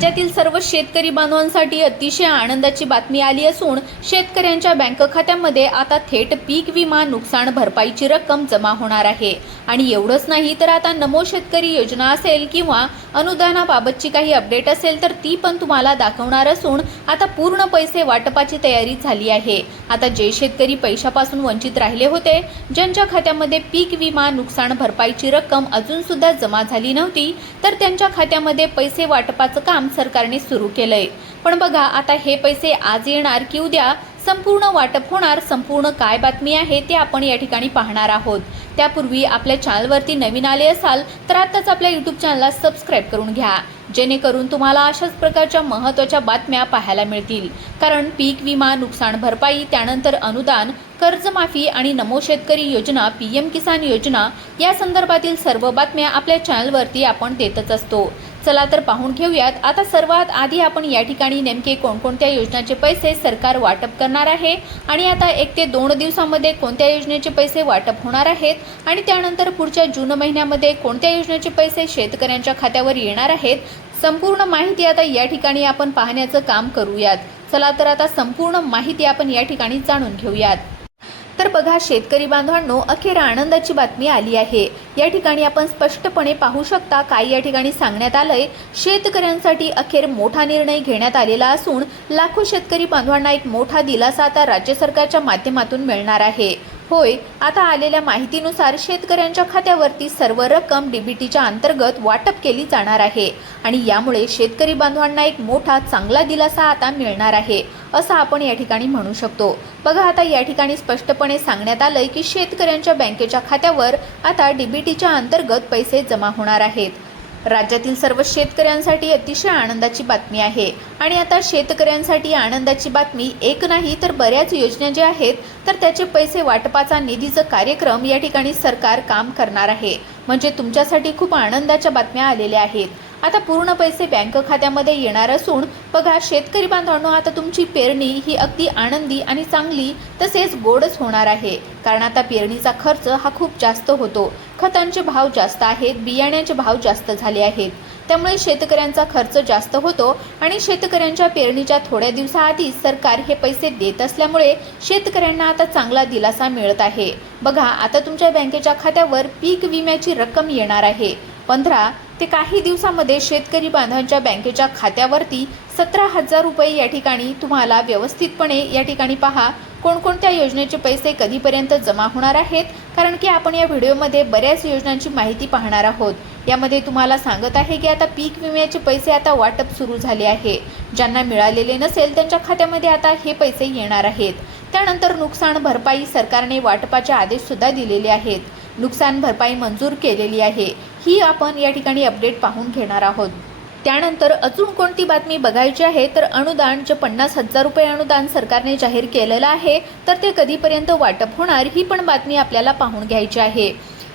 राज्यातील सर्व शेतकरी बांधवांसाठी अतिशय आनंदाची बातमी आली असून शेतकऱ्यांच्या बँक खात्यामध्ये आता थेट पीक विमा नुकसान भरपाईची रक्कम जमा होणार आहे। आणि एवढंच नाही तर आता नमो शेतकरी योजना असेल किंवा अनुदानाबाबतची काही अपडेट असेल तर ती पण तुम्हाला दाखवणार असून आता पूर्ण पैसे वाटपाची तयारी झाली आहे। आता जे शेतकरी पैशापासून वंचित राहिले होते, ज्यांच्या खात्यामध्ये पीक विमा नुकसान भरपाईची रक्कम अजून सुद्धा जमा झाली नव्हती, तर त्यांच्या खात्यामध्ये पैसे वाटपाचं काम सरकारने सुरू केलंय। पण बघा आता हे पैसे आज येणार की उद्या संपूर्ण वाटप होणार, संपूर्ण काय बातमी आहे ते आपण या ठिकाणी पाहणार आहोत। त्यापूर्वी आपल्या चॅनलवरती नवीन आले असाल तर आताच आपल्या YouTube चॅनलला सबस्क्राइब करून घ्या, जेणेकरून तुम्हाला अशाच प्रकारच्या महत्त्वाच्या बातम्या पाहायला मिळतील। कारण पीक विमा नुकसान भरपाई, त्यानंतर अनुदान, कर्जमाफी आणि नमो शेतकरी योजना, PM किसान योजना या संदर्भातील सर्व बातम्या आपल्या चॅनलवरती आपण देतच असतो। चला तर पाहून घेऊयात। आता सर्वात आधी आपण या ठिकाणी नेमके कोणकोणत्या योजनेचे पैसे सरकार वाटप करणार आहे आणि आता 1 ते 2 दिवसांमध्ये कोणत्या योजनेचे पैसे वाटप होणार आहेत आणि त्यानंतर पुढच्या जून महिन्यामध्ये कोणत्या योजनेचे पैसे शेतकऱ्यांच्या खात्यावर येणार आहेत, संपूर्ण माहिती आता या ठिकाणी आपण पाहण्याचं काम करूयात। चला तर आता संपूर्ण माहिती आपण या ठिकाणी जाणून घेऊयात। तर बघा शेतकरी बांधवांनो, अखेर आनंदाची बातमी आली आहे। या ठिकाणी आपण स्पष्टपणे पाहू शकता काय या ठिकाणी सांगण्यात आलंय। शेतकऱ्यांसाठी अखेर मोठा निर्णय घेण्यात आलेला असून लाखो शेतकरी बांधवांना एक मोठा दिलासा आता राज्य सरकारच्या माध्यमातून मिळणार आहे। होय, आता आलेल्या माहितीनुसार शेतकऱ्यांच्या खात्यावरती सर्व रक्कम DBTच्या अंतर्गत वाटप केली जाणार आहे आणि यामुळे शेतकरी बांधवांना एक मोठा चांगला दिलासा आता मिळणार आहे असं आपण या ठिकाणी म्हणू शकतो। बघा आता या ठिकाणी स्पष्टपणे सांगण्यात आलंय की शेतकऱ्यांच्या बँकेच्या खात्यावर आता DBTच्या अंतर्गत पैसे जमा होणार आहेत। राज्यातील सर्व शेतकऱ्यांसाठी अतिशय आनंदाची बातमी आहे आणि आता शेतकऱ्यांसाठी आनंदाची बातमी एक नाही तर बऱ्याच योजना ज्या आहेत तर त्याचे पैसे वाटपाचा निधीचा कार्यक्रम या ठिकाणी सरकार काम करणार आहे। म्हणजे तुमच्यासाठी खूप आनंदाच्या बातम्या आलेल्या आहेत। आता पूर्ण पैसे बँक खात्यामध्ये येणार असून बघा शेतकरी बांधवांनो, आता तुमची पेरणी ही अगदी आनंदी आणि चांगली तसेच गोडच होणार आहे। कारण आता पेरणीचा खर्च हा खूप जास्त होतो, खतांचे भाव जास्त आहेत, बियाण्याचे भाव जास्त झाले आहेत, त्यामुळे शेतकऱ्यांचा खर्च जास्त होतो आणि शेतकऱ्यांच्या पेरणीच्या थोड्या दिवसाआधी सरकार हे पैसे देत असल्यामुळे शेतकऱ्यांना आता चांगला दिलासा मिळत आहे। बघा आता तुमच्या बँकेच्या खात्यावर पीक विम्याची रक्कम येणार आहे। 15 ते काही दिवसांमध्ये शेतकरी बांधवांच्या बँकेच्या खात्यावरती 17,000 रुपये या ठिकाणी तुम्हाला व्यवस्थितपणे या ठिकाणी पहा कोणकोणत्या योजनेचे पैसे कधीपर्यंत जमा होणार आहेत। कारण की आपण या व्हिडिओमध्ये बऱ्याच योजनांची माहिती पाहणार आहोत। यामध्ये तुम्हाला सांगत आहे की आता पीक विम्याचे पैसे आता वाटप सुरू झाले आहे। ज्यांना मिळालेले नसेल त्यांच्या खात्यामध्ये आता हे पैसे येणार आहेत। त्यानंतर नुकसान भरपाई सरकारने वाटपाचे आदेश सुद्धा दिलेले आहेत, नुकसान भरपाई मंजूर केलेली आहे। ही आपण या ठिकाणी अपडेट पाहून घेणार आहोत। त्यानंतर अजून कोणती बातमी बघायची आहे तर अनुदान, जे 50,000 रुपये अनुदान सरकारने जाहीर केलेलं आहे तर ते कधीपर्यंत वाटप होणार ही पण बातमी आपल्याला पाहून घ्यायची आहे।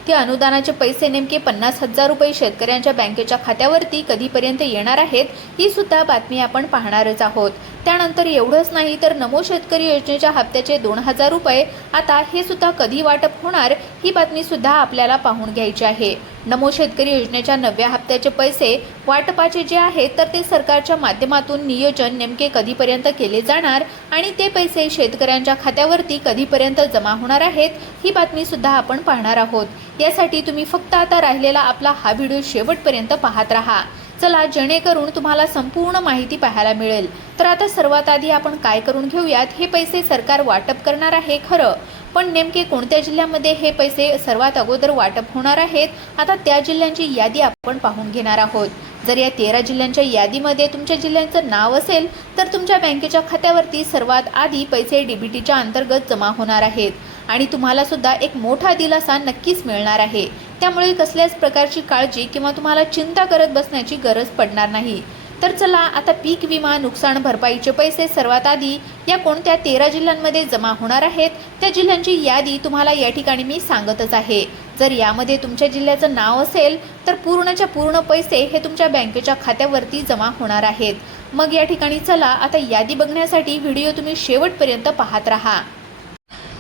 ते अनुदानाचे पैसे नेमके 50,000 रुपये शेतकऱ्यांच्या बँकेच्या खात्यावरती कधीपर्यंत येणार आहेत ही सुद्धा बातमी आपण पाहणारच आहोत। त्यानंतर एवढंच नाही तर नमो शेतकरी योजनेच्या हप्त्याचे 2,000 रुपये आता हे सुद्धा कधी वाटप होणार ही बातमी सुद्धा आपल्याला पाहून घ्यायची आहे। नमो शेतकरी योजनेच्या 9व्या हप्त्याचे पैसे वाटपाचे जे आहेत तर ते सरकारच्या माध्यमातून नियोजन नेमके कधीपर्यंत केले जाणार आणि ते पैसे शेतकऱ्यांच्या खात्यावरती कधीपर्यंत जमा होणार आहेत ही बातमी सुद्धा आपण पाहणार आहोत। यासाठी तुम्ही फक्त आता राहिलेला आपला हा व्हिडिओ शेवटपर्यंत पाहत राहा। चला, जेणेकरून तुम्हाला संपूर्ण माहिती पाहायला मिळेल। तर आता सर्वात आधी आपण काय करून घेऊयात, हे पैसे सरकार वाटप करणार आहे खरं, पण नेमके कोणत्या जिल्ह्यामध्ये हे पैसे सर्वात अगोदर वाटप होणार आहेत आता त्या जिल्ह्यांची यादी आपण पाहून घेणार आहोत। जर या 13 जिल्ह्यांच्या यादीमध्ये तुमच्या जिल्ह्याचं नाव असेल तर तुमच्या बँकेच्या खात्यावरती सर्वात आधी पैसे DBTच्या अंतर्गत जमा होणार आहेत आणि तुम्हाला सुद्धा एक मोठा दिलासा नक्कीच मिळणार आहे। त्यामुळे कसल्याच प्रकारची काळजी किंवा तुम्हाला चिंता करत बसण्याची गरज पडणार नाही। तर चला आता पीक विमा नुकसान भरपाईचे पैसे सर्वात आधी या कोणत्या 13 जिल्ह्यांमध्ये जमा होणार आहेत त्या जिल्ह्यांची यादी तुम्हाला या ठिकाणी मी सांगतच आहे। जर यामध्ये तुमच्या जिल्ह्याचं नाव असेल तर पूर्णच्या पूर्ण पैसे हे तुमच्या बँकेच्या खात्यावरती जमा होणार आहेत। मग या ठिकाणी चला आता यादी बघण्यासाठी व्हिडिओ तुम्ही शेवटपर्यंत पाहत राहा।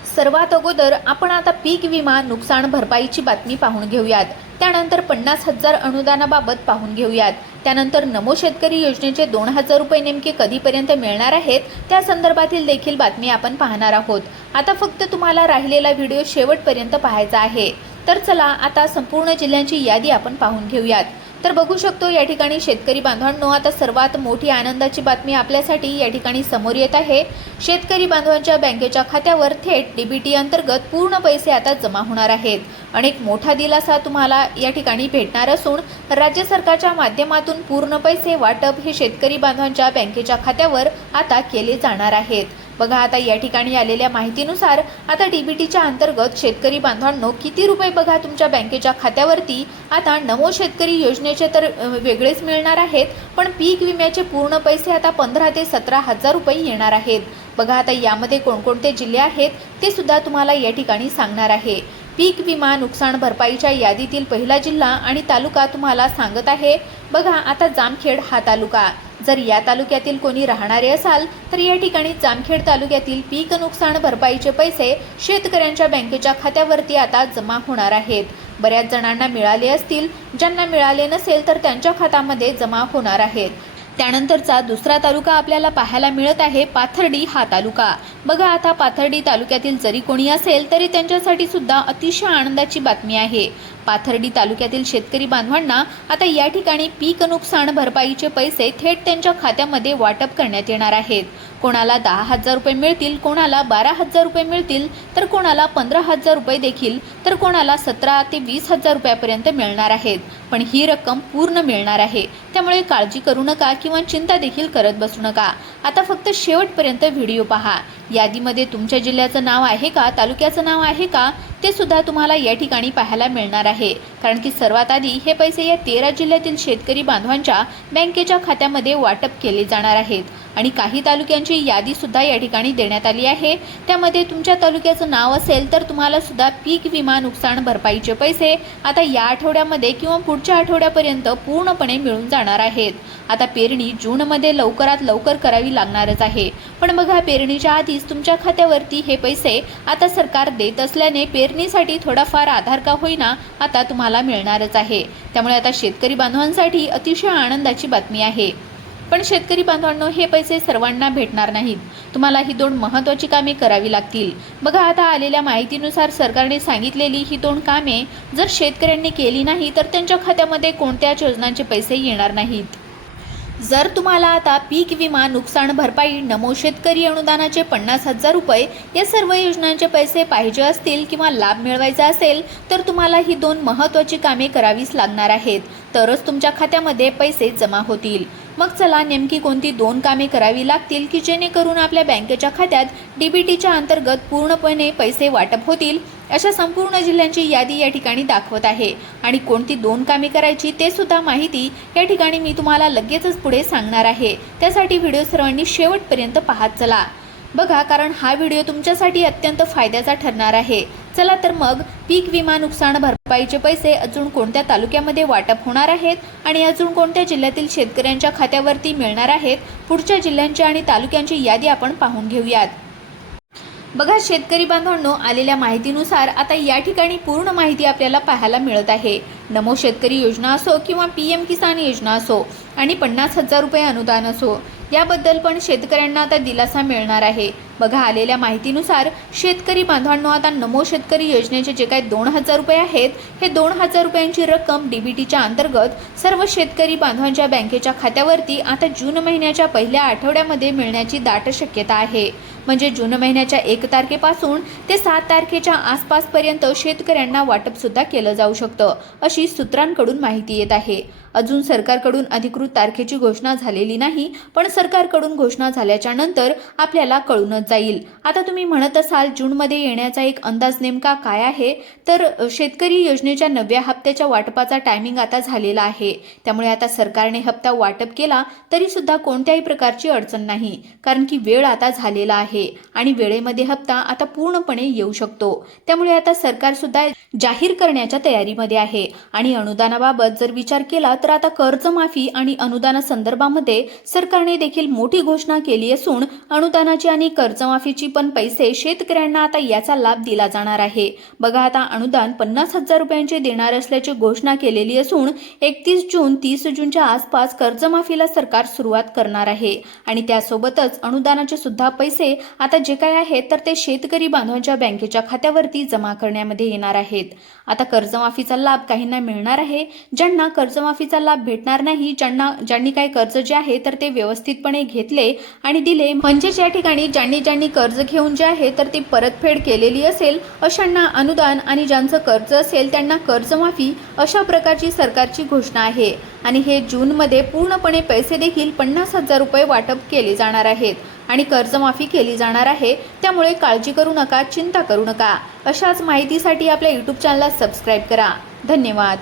सर्वात अगोदर आपण आता पीक विमा नुकसान भरपाईची बातमी पाहून घेऊयात। त्यानंतर 50,000 अनुदानाबाबत पाहून घेऊयात। त्यानंतर नमो शेतकरी योजनेचे 2,000 रुपये नेमके कधीपर्यंत मिळणार आहेत त्या संदर्भातील देखील बातमी आपण पाहणार आहोत। आता फक्त तुम्हाला राहिलेला व्हिडिओ शेवटपर्यंत पाहायचा आहे। तर चला आता संपूर्ण जिल्ह्यांची यादी आपण पाहून घेऊयात। तर बघू शकतो या ठिकाणी शेतकरी बांधवांनो, आता सर्वात मोठी आनंदाची बातमी आपल्यासाठी या ठिकाणी समोर येत आहे। शेतकरी बांधवांच्या बँकेच्या खात्यावर थेट डीबीटी अंतर्गत पूर्ण पैसे आता जमा होणार आहेत। अनेक मोठा दिलासा तुम्हाला या ठिकाणी भेटणार असून राज्य सरकारच्या माध्यमातून पूर्ण पैसे वाटप हे शेतकरी बांधवांच्या बँकेच्या खात्यावर आता केले जाणार आहेत। बघा आता या ठिकाणी आलेल्या माहितीनुसार आता डीबीटीच्या अंतर्गत शेतकरी बांधवांनो किती रुपये बघा तुमच्या बँकेच्या खात्यावरती आता नमो शेतकरी योजनेचे तर वेगळेच मिळणार आहेत, पण पीक विम्याचे पूर्ण पैसे आता 15 ते 17,000 रुपये येणार आहेत। बघा आता यामध्ये कोणकोणते जिल्हे आहेत ते सुद्धा तुम्हाला या ठिकाणी सांगणार आहे। पीक विमा नुकसान भरपाईच्या यादीतील पहिला जिल्हा आणि तालुका तुम्हाला सांगत आहे। बघा आता जामखेड हा तालुका, जर या तालुक्यातील कोणी राहणारे असाल तर या ठिकाणी जामखेड तालुक्यातील पीक नुकसान भरपाईचे पैसे शेतकऱ्यांच्या बँकेच्या खात्यावरती आता जमा होणार आहेत। बऱ्याच जणांना मिळाले असतील, ज्यांना मिळाले नसेल तर त्यांच्या खात्यामध्ये जमा होणार आहेत। त्यानंतरचा दुसरा तालुका आपल्याला पाहायला मिळत आहे पाथर्डी हा तालुका। बघा आता पाथर्डी तालुक्यातील जरी कोणी असेल तरी त्यांच्यासाठी सुद्धा अतिशय आनंदाची बातमी आहे। पाथर्डी तालुक्यातील शेतकरी बांधवांना आता या ठिकाणी पीक नुकसान भरपाईचे पैसे थेट त्यांच्या खात्यामध्ये वाटप करण्यात येणार आहेत। कोणाला 10,000 रुपये मिळतील, कोणाला 12,000 रुपये मिळतील, तर कोणाला 15,000 रुपये देखील, तर कोणाला 17 ते 20,000 रुपयापर्यंत मिळणार आहेत। पण ही रक्कम पूर्ण मिळणार आहे, त्यामुळे काळजी करू नका किंवा चिंता देखील करत बसू नका। आता फक्त शेवटपर्यंत व्हिडिओ पहा। यादीमध्ये तुमच्या जिल्ह्याचं नाव आहे का, तालुक्याचं नाव आहे का, ते सुद्धा तुम्हाला या ठिकाणी पाहायला मिळणार आहे। कारण की सर्वात आधी हे पैसे या 13 जिल्ह्यातील शेतकरी बांधवांच्या बँकेच्या खात्यामध्ये वाटप केले जाणार आहेत आणि काही तालुक्यांची यादी सुद्धा या ठिकाणी देण्यात आली आहे। त्यामध्ये तुमच्या तालुक्याचं नाव असेल तर तुम्हाला सुद्धा पीक विमा नुकसान भरपाईचे पैसे आता या आठवड्यामध्ये किंवा पुढच्या आठवड्यापर्यंत पूर्णपणे मिळून जाणार आहेत। आता पेरणी जूनमध्ये लवकरात लवकर करावी लागणारच आहे, पण बघा पेरणीच्या आधीच तुमच्या खात्यावरती हे पैसे आता सरकार देत असल्याने पेरणीसाठी थोडाफार आधार का होईना आता तुम्हाला मिळणारच आहे। त्यामुळे आता शेतकरी बांधवांसाठी अतिशय आनंदाची बातमी आहे। पण शेतकरी बांधवांनो, हे पैसे सर्वांना भेटणार नाहीत, तुम्हाला ही 2 महत्त्वाची कामे करावी लागतील। बघा आता आलेल्या माहितीनुसार सरकारने सांगितलेली ही 2 कामे जर शेतकऱ्यांनी केली नाही तर त्यांच्या खात्यामध्ये कोणत्याच योजनांचे पैसे येणार नाहीत। जर तुम्हाला आता पीक विमा नुकसान भरपाई, नमो शेतकरी अनुदानाचे 50,000 रुपये या सर्व योजनांचे पैसे पाहिजे असतील किंवा लाभ मिळवायचा असेल तर तुम्हाला ही 2 महत्त्वाची कामे करावीच लागणार आहेत, तरच तुमच्या खात्यामध्ये पैसे जमा होतील। मग चला नेमकी कोणती 2 कामे करावी लागतील की जेणेकरून आपल्या बँकेच्या खात्यात डीबीटीच्या अंतर्गत पूर्णपणे पैसे वाटप होतील, अशा संपूर्ण जिल्ह्यांची यादी या ठिकाणी दाखवत आहे। आणि कोणती 2 कामे करायची ते सुद्धा माहिती या ठिकाणी मी तुम्हाला लगेचच पुढे सांगणार आहे। त्यासाठी व्हिडिओ सर्वांनी शेवटपर्यंत पाहत चला। बघा कारण हा व्हिडिओ तुमच्यासाठी अत्यंत फायद्याचा ठरणार आहे। चला तर मग पीक विमा नुकसान भरपाईचे पैसे अजून कोणत्या तालुक्यामध्ये वाटप होणार आहेत आणि अजून कोणत्या जिल्ह्यातील शेतकऱ्यांच्या खात्यावरती मिळणार आहेत, पुढच्या जिल्ह्यांची आणि तालुक्यांची यादी आपण पाहून घेऊयात। बघा शेतकरी बांधवांनो, आलेल्या माहितीनुसार आता या ठिकाणी पूर्ण माहिती आपल्याला पाहायला मिळत आहे। नमो शेतकरी योजना असो किंवा PM किसान योजना असो आणि 50,000 रुपये अनुदान असो, याबद्दल पण शेतकऱ्यांना आता दिलासा मिळणार आहे। बघा आलेल्या माहितीनुसार शेतकरी बांधवांनो, आता नमो शेतकरी योजनेचे जे काही 2,000 रुपये आहेत, हे 2,000 रुपयांची रक्कम डीबीटीच्या अंतर्गत सर्व शेतकरी बांधवांच्या बँकेच्या खात्यावरती आता जून महिन्याच्या पहिल्या आठवड्यामध्ये मिळण्याची दाट शक्यता आहे। म्हणजे जून महिन्याच्या 1 तारखेपासून ते 7 तारखेच्या आसपासपर्यंत शेतकऱ्यांना वाटप सुद्धा केलं जाऊ शकतं, अशी सूत्रांकडून माहिती येत आहे। अजून सरकारकडून अधिकृत तारखेची घोषणा झालेली नाही, पण सरकारकडून घोषणा झाल्याच्या नंतर आपल्याला कळूनच जाईल। आता तुम्ही म्हणत असाल जूनमध्ये येण्याचा एक अंदाज नेमका काय आहे, तर शेतकरी योजनेच्या 9व्या हप्त्याच्या वाटपाचा टायमिंग आता झालेला आहे। त्यामुळे आता सरकारने हप्ता वाटप केला तरी सुद्धा कोणत्याही प्रकारची अडचण नाही, कारण की वेळ आता झालेला आहे। आहे आणि वेळेमध्ये हप्ता आता पूर्णपणे येऊ शकतो। त्यामुळे आता सरकार सुद्धा जाहीर करण्याच्या तयारीमध्ये आहे आणि अनुदानाबाबत जर विचार केला तर आता कर्जमाफी आणि अनुदानासंदर्भामध्ये सरकारने देखील मोठी घोषणा केली असून अनुदानाची आणि कर्जमाफीची पण पैसे शेतकऱ्यांना आता याचा लाभ दिला जाणार आहे। बघा, आता अनुदान 50,000 रुपयांचे देणार असल्याची घोषणा केलेली असून 31 जून 30 जूनच्या आसपास कर्जमाफीला सरकार सुरुवात करणार आहे आणि त्यासोबतच अनुदानाचे सुद्धा पैसे आता जे काय आहेत तर ते शेतकरी बांधवांच्या बँकेच्या खात्यावरती जमा करण्यामध्ये येणार आहेत। आता कर्जमाफीचा लाभ काहींना मिळणार आहे, ज्यांना कर्जमाफीचा लाभ भेटणार नाही, ज्यांनी काही कर्ज जे आहे तर ते व्यवस्थितपणे घेतले आणि दिले, म्हणजेच या ठिकाणी ज्यांनी कर्ज घेऊन जे आहे तर ती परतफेड केलेली असेल अशांना अनुदान आणि ज्यांचं कर्ज असेल त्यांना कर्जमाफी, अशा प्रकारची सरकारची घोषणा आहे। आणि हे जूनमध्ये पूर्णपणे पैसे देखील 50,000 रुपये वाटप केले जाणार आहेत आणि कर्जमाफी केली जाणार आहे। त्यामुळे काळजी करू नका, चिंता करू नका। अशाच माहितीसाठी आपल्या YouTube चॅनलला सबस्क्राईब करा। धन्यवाद।